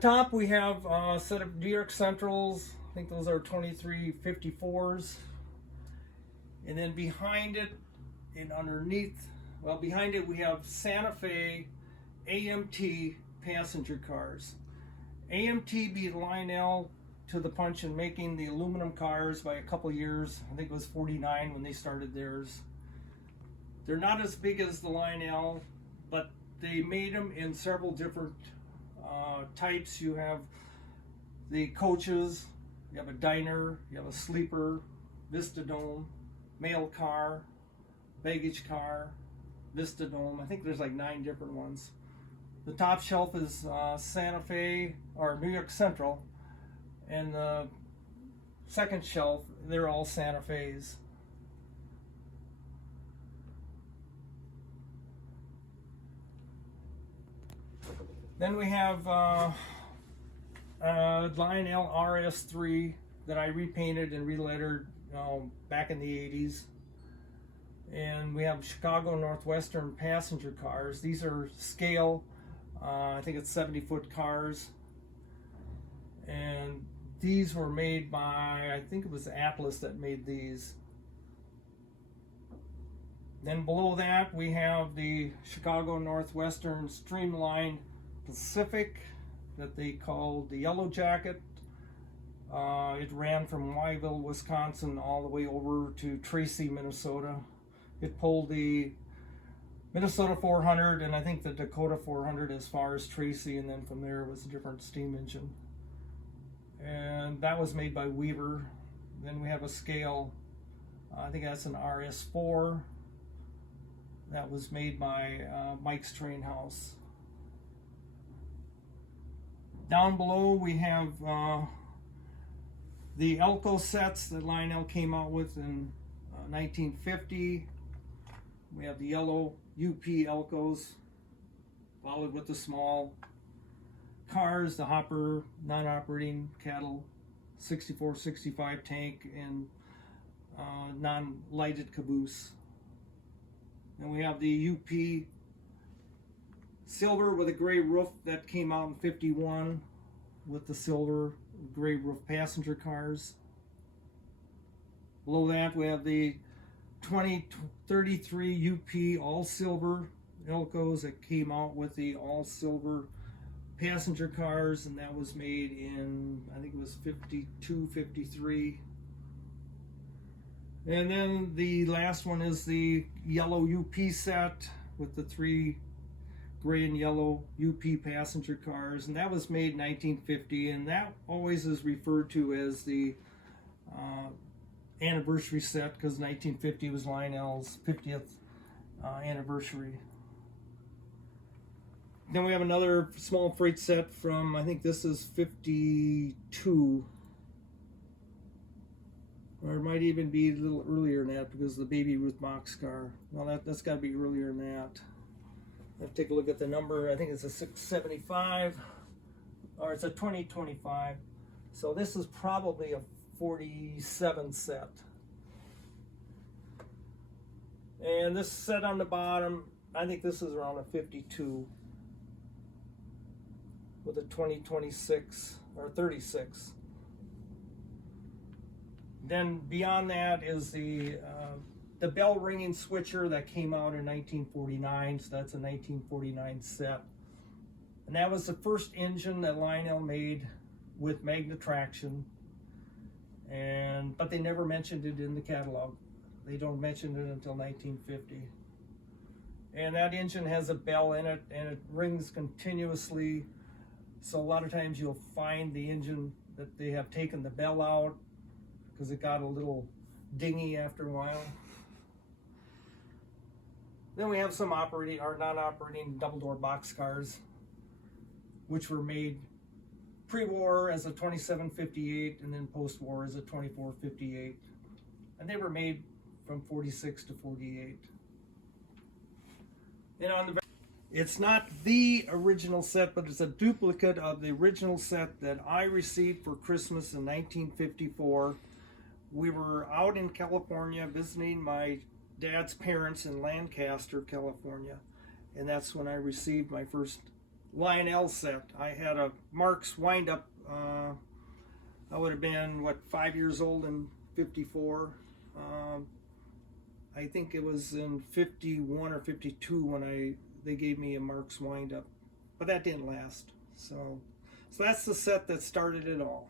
Top we have a set of New York Centrals. I think those are 2354s. And then behind it and underneath, well, behind it we have Santa Fe AMT passenger cars. AMT beat Lionel to the punch in making the aluminum cars by a couple years. I think it was 49 when they started theirs. They're not as big as the Lionel, but they made them in several different types. You have the coaches, you have a diner, you have a sleeper, Vista Dome, mail car, baggage car, Vista Dome. I think there's like 9 different ones. The top shelf is Santa Fe or New York Central, and the second shelf, they're all Santa Fe's. Then we have Lionel RS3 that I repainted and relettered back in the 80s. And we have Chicago Northwestern passenger cars. These are scale, I think it's 70-foot cars. And these were made by, I think it was Atlas that made these. Then below that we have the Chicago Northwestern Streamline Pacific that they called the Yellow Jacket. It ran from Wyville, Wisconsin all the way over to Tracy, Minnesota. It pulled the Minnesota 400 and I think the Dakota 400 as far as Tracy, and then from there it was a different steam engine. And that was made by Weaver. Then we have a scale, I think that's an RS4. That was made by Mike's Train House. Down below we have the Elko sets that Lionel came out with in 1950. We have the yellow UP Elkos, followed with the small cars, the hopper, non-operating cattle, 64-65 tank, and non-lighted caboose. And we have the UP silver with a gray roof that came out in 51 with the silver gray roof passenger cars. Below that we have the 2033 UP all silver Elkos that came out with the all silver passenger cars, and that was made in, I think it was 52, 53. And then the last one is the yellow UP set with the 3 gray and yellow UP passenger cars, and that was made in 1950, and that always is referred to as the anniversary set because 1950 was Lionel's 50th anniversary. Then we have another small freight set from, I think this is 52, or it might even be a little earlier than that because of the Baby Ruth boxcar. Well, that's got to be earlier than that. Let's take a look at the number. I think it's a 675, or it's a 2025. So this is probably a 47 set. And this set on the bottom, I think this is around a 52 with a 2026 or 36. Then beyond that is the bell ringing switcher that came out in 1949, so that's a 1949 set. And that was the first engine that Lionel made with magnet traction, but they never mentioned it in the catalog. They don't mention it until 1950. And that engine has a bell in it, and it rings continuously, so a lot of times you'll find the engine that they have taken the bell out because it got a little dingy after a while. Then we have some operating or non-operating double-door boxcars, which were made pre-war as a 2758 and then post-war as a 2458. And they were made from 46 to 48. And on the it's not the original set, but it's a duplicate of the original set that I received for Christmas in 1954. We were out in California visiting my dad's parents in Lancaster, California, and that's when I received my first Lionel set. I had a Marks wind-up. I would have been, what, 5 years old in 54. I think it was in 51 or 52 when they gave me a Marks wind-up. But that didn't last. So that's the set that started it all.